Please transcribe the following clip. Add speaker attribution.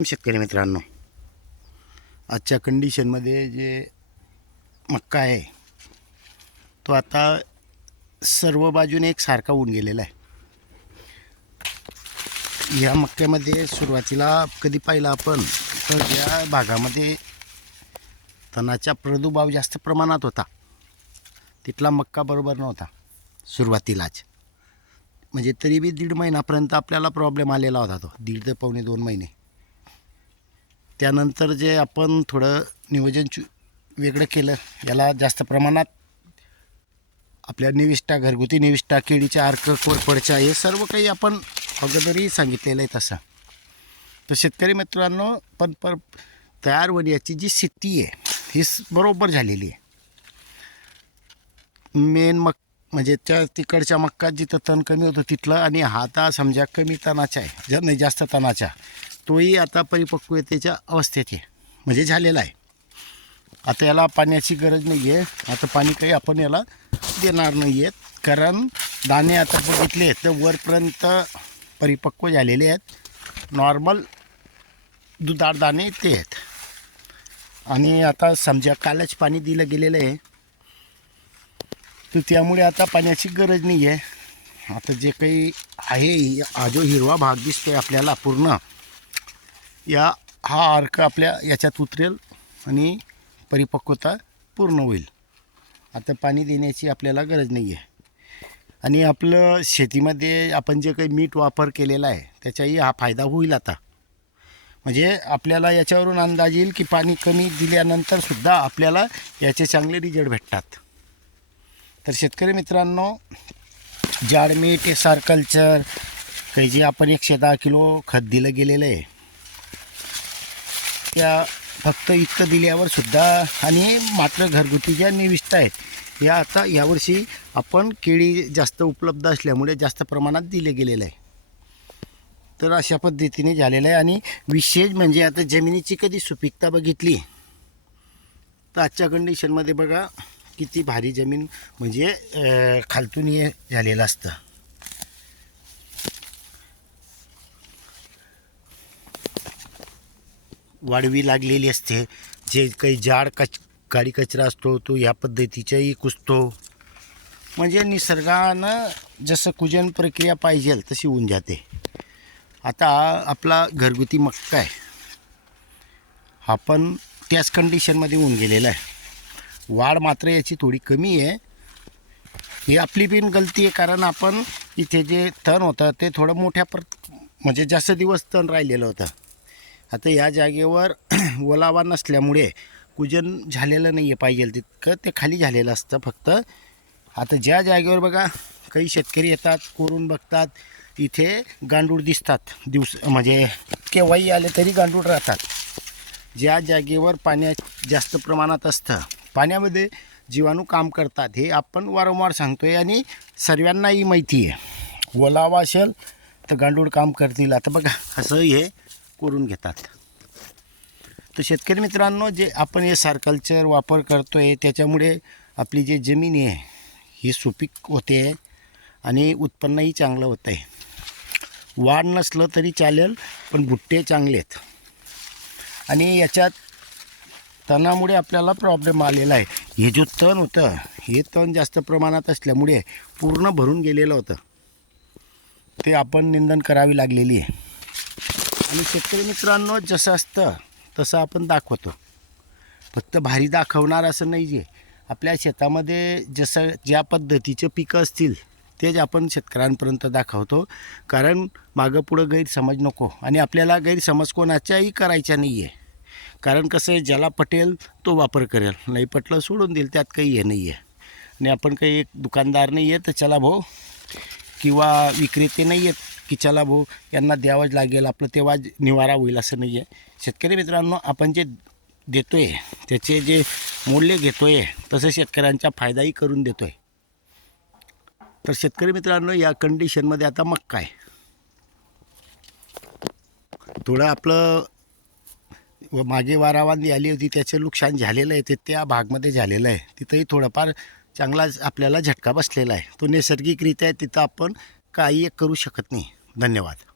Speaker 1: शेतकरी मित्रांनो आजच्या कंडिशनमध्ये जे मक्का आहे तो आता सर्व बाजूने एक सारखा होऊन गेलेला आहे. या मक्क्यामध्ये सुरुवातीला कधी पाहिलं आपण तर या भागामध्ये तणाचा प्रादुर्भाव जास्त प्रमाणात होता. तिथला मक्का बरोबर नव्हता सुरुवातीलाच. म्हणजे तरी बी दीड महिन्यापर्यंत आपल्याला प्रॉब्लेम आलेला होता तो. दीड ते पावणे दोन महिने. त्यानंतर जे आपण थोडं नियोजन चु वेगळं केलं याला जास्त प्रमाणात आपल्या निविष्ठा घरगुती निविष्ठा केळीच्या अर्क कोरफडच्या हे सर्व काही आपण अगोदरही सांगितलेलं आहे तसं. तर शेतकरी मित्रांनो पण पर तयार होण्याची जी स्थिती आहे ही बरोबर झालेली आहे. मेन मक म्हणजे त्या तिकडच्या मक्कात जिथं तण कमी होतं तिथलं आणि हाता समजा कमी तणाचा आहे जर नाही जास्त तणाचा. तोही आता परिपक्वतेच्या अवस्थेत आहे. म्हणजे झालेला आहे. आता याला पाण्याची गरज नाही आहे आता पाणी काही आपण याला देणार नाही आहेत कारण दाणे आता बघितले तर वरपर्यंत परिपक्व झालेले आहेत. नॉर्मल दुधाळ दाणे ते आहेत. आणि आता समजा कालच पाणी दिलं गेलेलं आहे तर त्यामुळे आता पाण्याची गरज नाही आहे आता जे काही आहे हा जो हिरवा भाग दिसतोय आपल्याला पूर्ण या हा अर्क आपल्या याच्यात उतरेल आणि परिपक्वता पूर्ण होईल. आता पाणी देण्याची आपल्याला गरज नाही आहे आणि आपलं शेतीमध्ये आपण जे काही मीठ वापर केलेला आहे त्याचाही हा फायदा होईल आता. म्हणजे आपल्याला याच्यावरून अंदाज येईल की पाणी कमी दिल्यानंतर सुद्धा आपल्याला याचे चांगले रिजल्ट भेटतात. तर शेतकरी मित्रांनो जाडमीठ मीठ आर कल्चर काही जे आपण एकशे दहा किलो खत दिलं गेलेलं आहे त्या फक्त इतकं दिल्यावर सुद्धा आणि मात्र घरगुती ज्या निविष्ठा आहेत या आता यावर्षी आपण केळी जास्त उपलब्ध असल्यामुळे जास्त प्रमाणात दिले गेलेलं आहे. तर अशा पद्धतीने झालेलं आहे आणि विशेष म्हणजे आता जमिनीची कधी सुपीकता बघितली तर आजच्या कंडिशनमध्ये बघा किती भारी जमीन म्हणजे खालतून हे झालेलं असतं. वाढवी लागलेली असते. जे काही जाड कच गाडी कचरा असतो तो ह्या पद्धतीच्याही कुसतो. म्हणजे निसर्गानं जसं कुजन प्रक्रिया पाहिजे तशी होऊन जाते. आता आपला घरगुती मक्का आहे. हा पण त्याच कंडिशनमध्ये होऊन गेलेला आहे. वाढ मात्र याची थोडी कमी आहे. ही आपली बिन गलती आहे कारण आपण इथे जे तण होतं ते थोडं मोठ्या प्र म्हणजे जास्त दिवस तण राहिलेलं होतं. आता या जागेवर ओलावा नसल्यामुळे कुजन झालेलं नाही आहे पाहिजे. तितकं ते खाली झालेलं असतं फक्त. आता ज्या जागेवर बघा काही शेतकरी येतात कोरून बघतात इथे गांडूळ दिसतात. दिवस म्हणजे केव्हाही आले तरी गांडूळ राहतात. ज्या जागेवर पाण्या जास्त प्रमाणात असतं पाण्यामध्ये जीवाणू काम करतात हे आपण वारंवार सांगतो आहे आणि सर्वांनाही माहिती आहे ओलावा असेल तर गांडूळ काम करतील. आता बघा असं हे करून घेतात. तर शेतकरी मित्रांनो जे आपण हे सारकल्चर वापर करतो आहे त्याच्यामुळे आपली जी जमीन आहे ही सुपीक होते आणि उत्पन्नही चांगलं होतं आहे वाढ नसलं तरी चालेल पण भुट्टे चांगले आहेत. आणि याच्यात तणामुळे आपल्याला प्रॉब्लेम आलेला आहे. हे जो तण होतं हे तण जास्त प्रमाणात असल्यामुळे पूर्ण भरून गेलेलं होतं. ते आपण निंदन करावी लागलेली आहे. आणि शेतकरी मित्रांनो जसं असतं तसं आपण दाखवतो. फक्त भारी दाखवणार असं नाही जे आपल्या शेतामध्ये जसं ज्या पद्धतीचे पिकं असतील तेच आपण शेतकऱ्यांपर्यंत दाखवतो. कारण मागं पुढं गैरसमज नको आणि आपल्याला गैरसमज कोणाच्याही करायचा नाही आहे कारण कसं आहे ज्याला पटेल तो वापर करेल. नाही पटलं सोडून देईल. त्यात काही हे नाही आहे आणि आपण काही एक दुकानदार नाही आहे तर चला भाऊ किंवा विक्रेते नाही आहेत की चला भाऊ यांना द्यावंच लागेल आपलं तेव्हा निवारा होईल असं नाही आहे शेतकरी मित्रांनो आपण जे देतो आहे त्याचे जे मूल्य घेतो आहे तसं शेतकऱ्यांचा फायदाही करून देतो आहे तर शेतकरी मित्रांनो या कंडिशनमध्ये आता मक्का आहे थोडं आपलं व मागे वारावांदी आली होती त्याचं नुकसान झालेलं आहे ते त्या भागमध्ये झालेलं आहे. तिथंही थोडंफार चांगलाच आपल्याला झटका बसलेला आहे. तो नैसर्गिकरित्या तिथं आपण काही एक करू शकत नाही. धन्यवाद.